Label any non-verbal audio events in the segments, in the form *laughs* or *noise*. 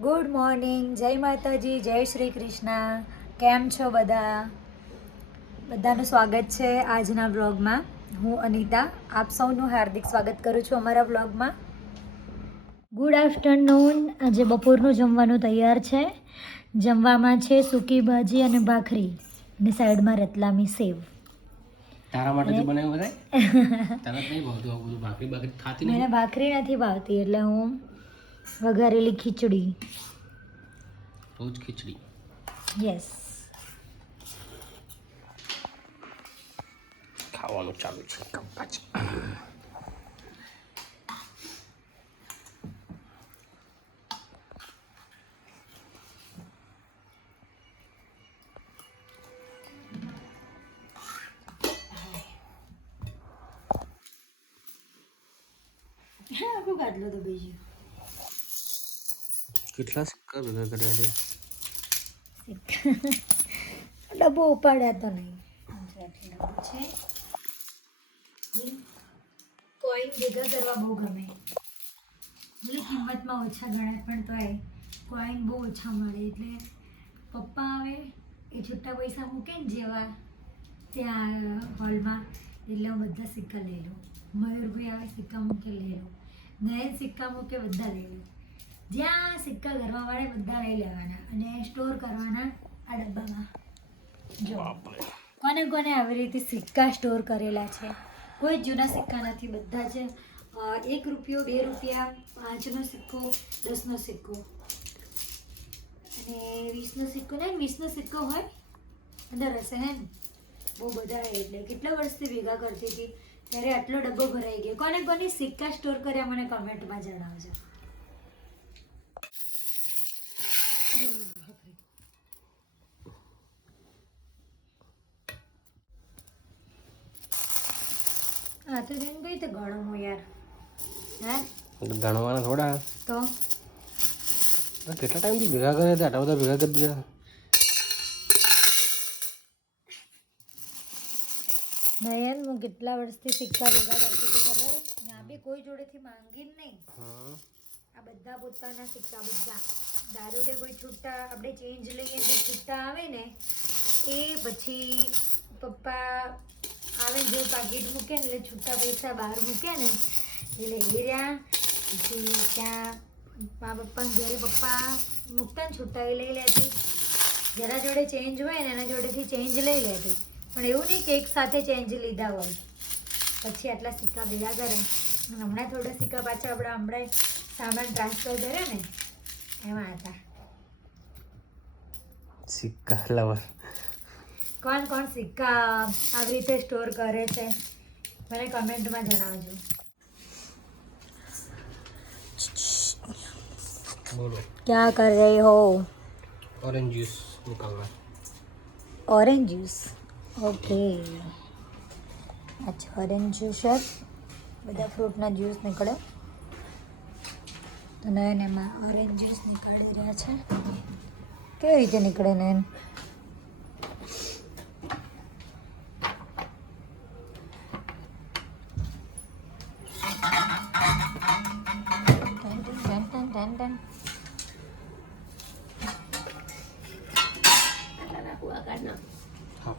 Good morning જય માતાજી જય શ્રી કૃષ્ણ. કેમ છો બધા? બધાનું સ્વાગત છે આજના વ્લોગમાં. હું અનિતા. આપ સૌનું હાર્દિક સ્વાગત કરું છું અમારા વ્લોગમાં. ગુડ આફ્ટરનૂન આજે બપોરનું જમવાનું તૈયાર છે. જમવામાં છે સૂકી ભાજી અને ભાખરી અને સાઈડમાં રતલામી સેવ. તારા માટે જે બનાવ્યું બધાય? તને નહીં ભાવતું આવું બધું. ભાખરી ભાખરી ખાતી મને ભાખરી નથી ભાવતી એટલે હું વઘારેલી ખીચડી. રોજ ખીચડી. યસ ખાવાનું ચાલુ છે. કંપાચ આખું ગાદલો તો બીજું કેટલા સિક્કા ભેગા કર્યા છે *laughs* ડબ્બો ઉપાડ્યા તો નહીં. કોઈન ભેગા કરવા બહુ ગમે. ભલે કિંમતમાં ઓછા ગણાય પણ એ કોઈન બહુ ઓછા મળે. એટલે પપ્પા આવે એ છૂટા પૈસા મૂકે ને જેવા ત્યાં હોલમાં એટલે હું બધા સિક્કા લઈ લઉં. મયુરભાઈ આવે સિક્કા મૂકે લઈ લઉં. નયન સિક્કા મૂકે બધા લઈ લઉં. જ્યાં સિક્કા ઘરમાં વાળે બધા લઈ લેવાના અને સ્ટોર કરવાના આ ડબ્બામાં. જો. કોને કોને આવી રીતે સિક્કા સ્ટોર કરેલા છે? કોઈ જૂના સિક્કા નથી બધા જ એક રૂપિયો બે રૂપિયા પાંચનો સિક્કો દસનો સિક્કો. અને વીસનો સિક્કો ને વીસનો સિક્કો હોય અંદર હશે હે ને? બહુ બધા એટલે. કેટલા વર્ષથી ભેગા કરતી હતી ત્યારે આટલો ડબ્બો ભરાઈ ગયો. કોને કોને સિક્કા સ્ટોર કર્યા મને કમેન્ટમાં જણાવજો. હા તો હું યાર. હે? થોડા. તો? કેટલા ટાઈમથી ભેગા કર્યા હતા? આટલા બધા ભેગા કરી દીધા. નયન હું કેટલા વર્ષથી સિક્કા ભેગા કરતી હતી ખબર? ના બી કોઈ જોડેથી માંગી જ નહીં. આ બધા પોતાના સિક્કા બધા. ધારો કે કોઈ છૂટા, આપણે ચેન્જ લઈએ તો છૂટા આવે ને, એ પછી પપ્પા આવે જો પાકીટ મૂકે ને એટલે છૂટા પૈસા બહાર મૂકે ને, એટલે એ રહ્યા. પછી ત્યાં મા પપ્પાને ઘરે પપ્પા મૂકતા ને છૂટા એ લઈ લેતી. જેના જોડે ચેન્જ હોય ને એના જોડેથી ચેન્જ લઈ લેતી. પણ એવું નહીં કે એક સાથે ચેન્જ લીધા હોય. પછી આટલા સિક્કા ભેગા કરે. હમણાં થોડા સિક્કા પાછા આપણે હમણાં સામાન ટ્રાન્સફર કરે ને એમાં હતા સિક્કા લવર કોણ કોણ સિક્કા આવી રીતે સ્ટોર કરે છે? મને કમેન્ટમાં જણાવજો. બોલો. ક્યાં કર રહી હો? ઓરેન્જ જ્યુસ નિકાલના ઓરેન્જ જ્યુસ ઓકે અચ્છા ઓરેન્જ જ્યુસ બધા ફ્રૂટના જ્યુસ નીકળે. તો નયન એમાં ઓરેન્જ જ્યુસ નીકાળી રહ્યા છે. કેવી રીતે નીકળે નયન? ટન ટન ટન ટન ટન. હા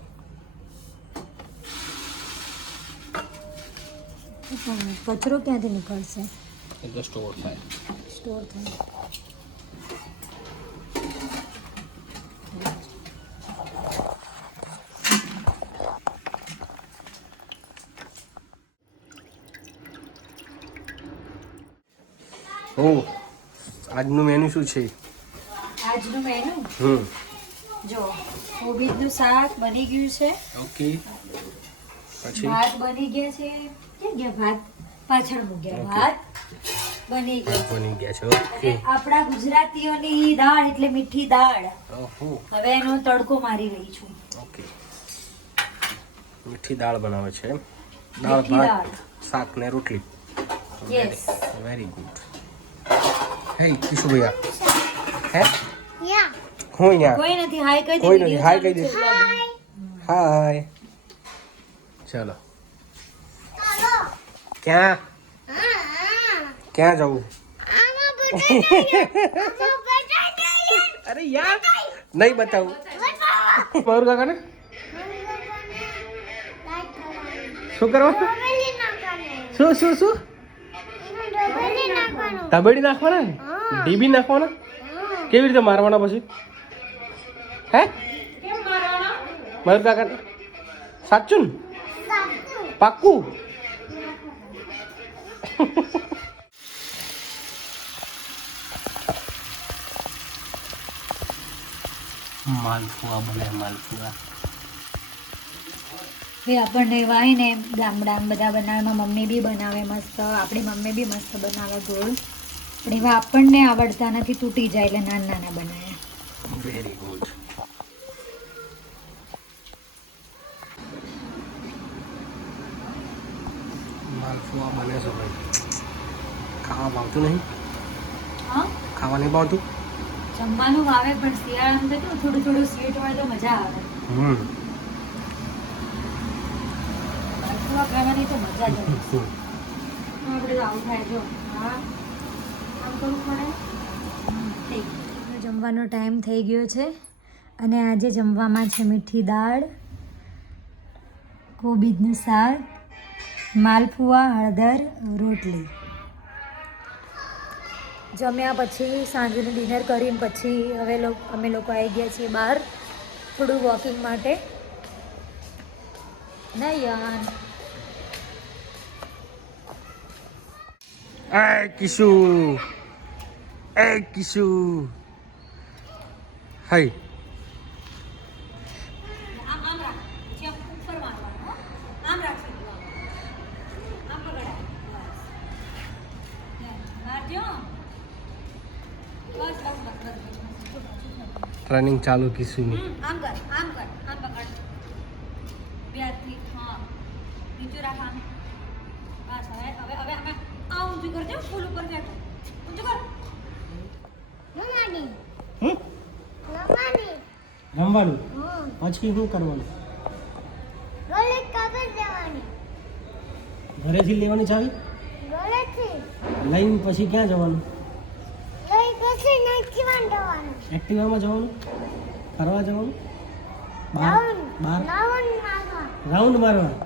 હમ, કચરો ક્યાંથી નીકળશે? સ્ટોર થાય સ્ટોર થાય ઓ આજનું મેનુ શું છે? આજનું મેનુ હમ. જો કોબીજનું શાક બની ગયું છે. ઓકે. પછી? ભાત બની ગયા છે. ક્યાં ગયા? ભાત? પાછળ મૂક્યા. ભાત બની ગયા બની ગયા છે ઓકે. આપણા ગુજરાતીઓની દાળ એટલે મીઠી દાળ. ઓહો. હવે એનો તડકો મારી રહી છું. ઓકે. મીઠી દાળ બનાવે છે. એમ દાળ ભાત શાક ને રોટલી. યસ વેરી ગુડ હે કિશુ ભૈયા. હે? હું યા? કોઈ નથી. હાય કહી દે કોઈ નથી. હાય ચાલુ કહી દે. હાય હાય ચલો. ક્યાં? ક્યાં જવું? નહીં બતાવું. મારું કાકા ને શું કરવા? શું શું શું? તબેડી નાખવાના? ને ડીબી નાખવાના? કેવી રીતે મારવાના પછી? હે? મયુર કાકા સાચું. પાક્કું? માલપુઆ બને માલપુઆ. એ આપણને વાય ને ગામડામાં બધા બનાવે મમ્મી બી બનાવે મસ્ત આપણી મમ્મી બી મસ્ત બનાવે ગોળ. પણ એવા આપણને આવડતા નથી તૂટી જાય એટલે નાના નાના બનાવે. વેરી ગુડ માલપુઆ બને છે ભાઈ. ખાવા ભાવતું નહીં? હા? ખાવા નહીં ભાવતું? જમવાનું આવે પણ શિયાળામાં તો થોડું થોડું સ્વીટ હોય તો મજા આવે. હમ. ખાવાની તો મજા જ આવે. આપણે આવું થાય જો. હા. આમ કરવું પડે? જમવાનો ટાઈમ થઈ ગયો છે. અને આજે જમવામાં છે મીઠી દાળ કોબીજનું શાક માલપુઆ હળદર રોટલી. જમ્યા પછી સાંજનું ડિનર કરીને પછી હવે લોકો અમે લોકો આવી ગયા છીએ બહાર થોડું વોકિંગ માટે. ના યાર. કિશુ. એ કિશુ. હાય. આમ બસ રનિંગ ચાલુ કિશુની હમ, આમ કર આમ કર આમ પકડ બે હાથથી હા નીચું રાખ આમ બસ હવે હવે હવે હવે આ ઊંચું કરજો ફૂલ ઉપર જતો ઊંચું કર હમ? રમવાનું પછી શું કરવાનું ઘરેથી લેવાની ચાવી લઈને પછી ક્યાં જવાનું એક્ટિવામાં જવાનું. ફરવા જવાનું? બહાર બહાર રાઉન્ડ મારવા.